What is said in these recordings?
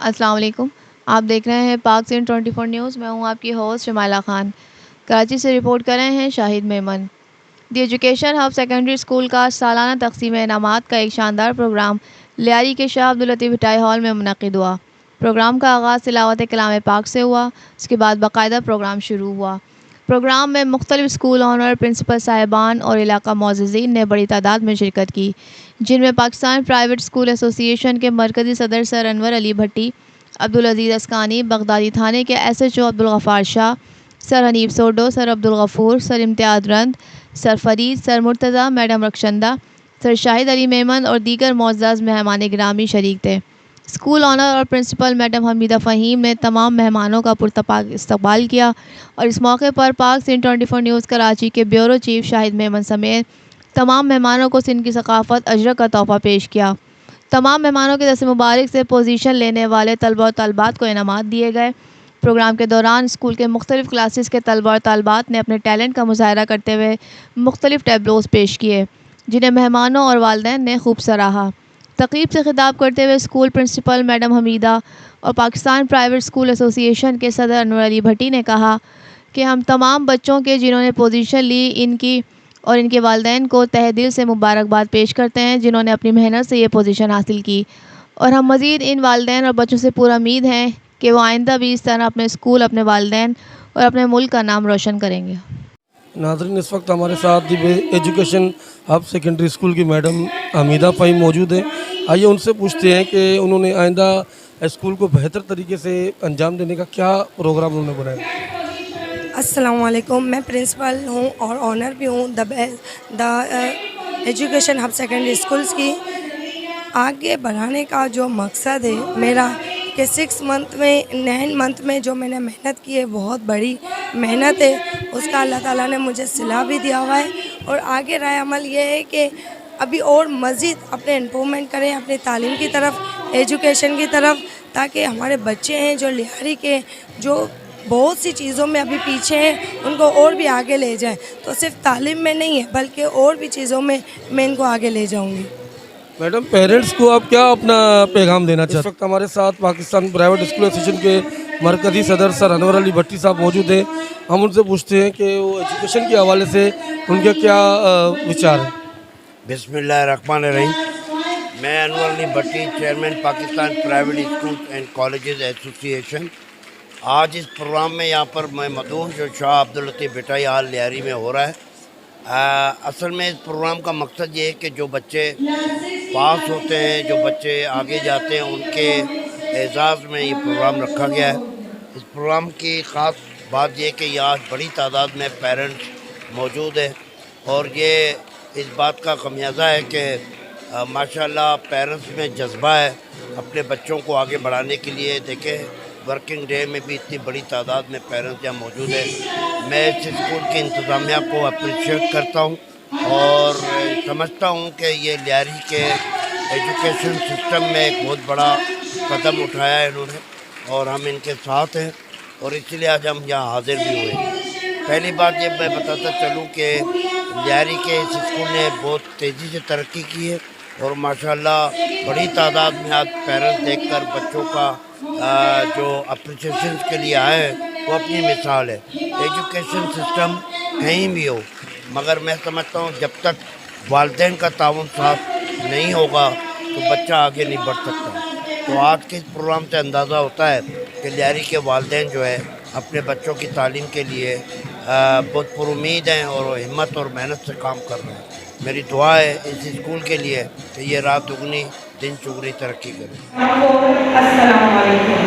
السلام علیکم. آپ دیکھ رہے ہیں پاک سین 24 نیوز. میں ہوں آپ کی ہوسٹ شمائلہ خان. کراچی سے رپورٹ کر رہے ہیں Shahid Memon. The education hub secondary school کا سالانہ تقسیم انعامات کا ایک شاندار پروگرام لیاری کے شاہ عبداللطیف بھٹائی ہال میں منعقد ہوا. پروگرام کا آغاز تلاوت کلام پاک سے ہوا. اس کے بعد باقاعدہ پروگرام شروع ہوا. پروگرام میں مختلف اسکول آنر، پرنسپل صاحبان اور علاقہ معززین نے بڑی تعداد میں شرکت کی، جن میں پاکستان پرائیویٹ اسکول ایسوسی ایشن کے مرکزی صدر سر انور علی بھٹی، عبدالعزیز اسکانی، بغدادی تھانے کے ایس ایچ او عبدالغفار شاہ، سر حنیف سوڈو، سر عبدالغفور، سر امتیاز رند، سر فرید، سر مرتضیٰ، میڈم رخشندہ، سر شاہد علی میمن اور دیگر معزز مہمان گرامی شریک تھے. اسکول آنر اور پرنسپل میڈم حمیدہ فہیم نے تمام مہمانوں کا پرتپاک استقبال کیا اور اس موقع پر پاک سین 24 نیوز کراچی کے بیورو چیف شاہد میمن سمیت تمام مہمانوں کو سندھ کی ثقافت اجرک کا تحفہ پیش کیا. تمام مہمانوں کے دست مبارک سے پوزیشن لینے والے طلبہ و طالبات کو انعامات دیے گئے. پروگرام کے دوران اسکول کے مختلف کلاسز کے طلبہ اور طالبات نے اپنے ٹیلنٹ کا مظاہرہ کرتے ہوئے مختلف ٹیبلوز پیش کیے، جنہیں مہمانوں اور والدین نے خوب سراہا. تقریب سے خطاب کرتے ہوئے اسکول پرنسپل میڈم حمیدہ اور پاکستان پرائیویٹ اسکول ایسوسی ایشن کے صدر انور علی بھٹی نے کہا کہ ہم تمام بچوں کے جنہوں نے پوزیشن لی ان کی اور ان کے والدین کو تہہ دل سے مبارکباد پیش کرتے ہیں جنہوں نے اپنی محنت سے یہ پوزیشن حاصل کی، اور ہم مزید ان والدین اور بچوں سے پورا امید ہیں کہ وہ آئندہ بھی اس طرح اپنے اسکول، اپنے والدین اور اپنے ملک کا نام روشن کریں گے. ناظرین، اس وقت ہمارے ساتھ دی ایجوکیشن ہب سیکنڈری اسکول کی میڈم حمیدہ فہیم موجود ہیں. آئیے ان سے پوچھتے ہیں کہ انہوں نے آئندہ اسکول کو بہتر طریقے سے انجام دینے کا کیا پروگرام انہوں نے بنایا. السلام علیکم. میں پرنسپل ہوں اور آنر بھی ہوں the education hub secondary schools کی. آگے بڑھانے کا جو مقصد ہے میرا کہ 9 منتھ میں جو میں نے محنت کی ہے، بہت بڑی محنت ہے، اس کا اللہ تعالیٰ نے مجھے صلہ بھی دیا ہوا ہے. اور آگے رائے عمل یہ ہے کہ ابھی اور مزید اپنے امپرومنٹ کریں اپنی تعلیم کی طرف، ایجوکیشن کی طرف، تاکہ ہمارے بچے ہیں جو لیاری کے جو بہت سی چیزوں میں ابھی پیچھے ہیں ان کو اور بھی آگے لے جائیں. تو صرف تعلیم میں نہیں ہے بلکہ اور بھی چیزوں میں ان کو آگے لے جاؤں گی. میڈم، پیرنٹس کو آپ کیا اپنا پیغام دینا چاہتے ہیں؟ اس وقت ہمارے ساتھ پاکستان پرائیویٹ اسکول ایسوسی ایشن کے مرکزی صدر سر انور علی بھٹی صاحب موجود ہیں. ہم ان سے پوچھتے ہیں کہ وہ ایجوکیشن کے حوالے سے ان کے کیا وچار ہیں. بسم اللہ الرحمن الرحیم. میں Anwar Ali Bhatti, chairman Pakistan private school and colleges association. آج اس پروگرام میں یہاں پر میں مدعو جو شاہ عبداللطیف بھٹائی ہال لیاری میں ہو رہا ہے. اصل میں اس پروگرام کا مقصد یہ ہے کہ جو بچے پاس ہوتے ہیں، جو بچے آگے جاتے ہیں، ان کے اعزاز میں یہ پروگرام رکھا گیا ہے. اس پروگرام کی خاص بات یہ کہ یہاں بڑی تعداد میں پیرنٹس موجود ہیں، اور یہ اس بات کا خمیازہ ہے کہ ماشاءاللہ پیرنٹس میں جذبہ ہے اپنے بچوں کو آگے بڑھانے کے لیے. دیکھیں، ورکنگ ڈے میں بھی اتنی بڑی تعداد میں پیرنٹس یہاں موجود ہیں. میں اس اسکول کی انتظامیہ کو اپریشیٹ کرتا ہوں اور سمجھتا ہوں کہ یہ لیاری کے ایجوکیشن سسٹم میں ایک بہت بڑا قدم اٹھایا ہے انہوں نے، اور ہم ان کے ساتھ ہیں، اور اس لیے آج ہم یہاں حاضر بھی ہوئے. پہلی بات یہ میں بتاتا چلوں کہ لیاری کے اس اسکول نے بہت تیزی سے ترقی کی ہے، اور ماشاءاللہ بڑی تعداد میں آج پیرنٹس دیکھ کر بچوں کا جو اپریشیشن کے لیے آئے ہیں وہ اپنی مثال ہے. ایجوکیشن سسٹم کہیں بھی ہو، مگر میں سمجھتا ہوں جب تک والدین کا تعاون ساتھ نہیں ہوگا تو بچہ آگے نہیں بڑھ سکتا. تو آج کے اس پروگرام سے اندازہ ہوتا ہے کہ لیاری کے والدین جو ہے اپنے بچوں کی تعلیم کے لیے بہت پر امید ہیں اور ہمت اور محنت سے کام کر رہے ہیں. میری دعا ہے اس اسکول کے لیے کہ یہ رات دگنی دن چگنی ترقی کرے. السلام علیکم.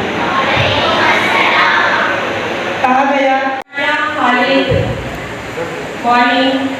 کہا گیا خالد، مارننگ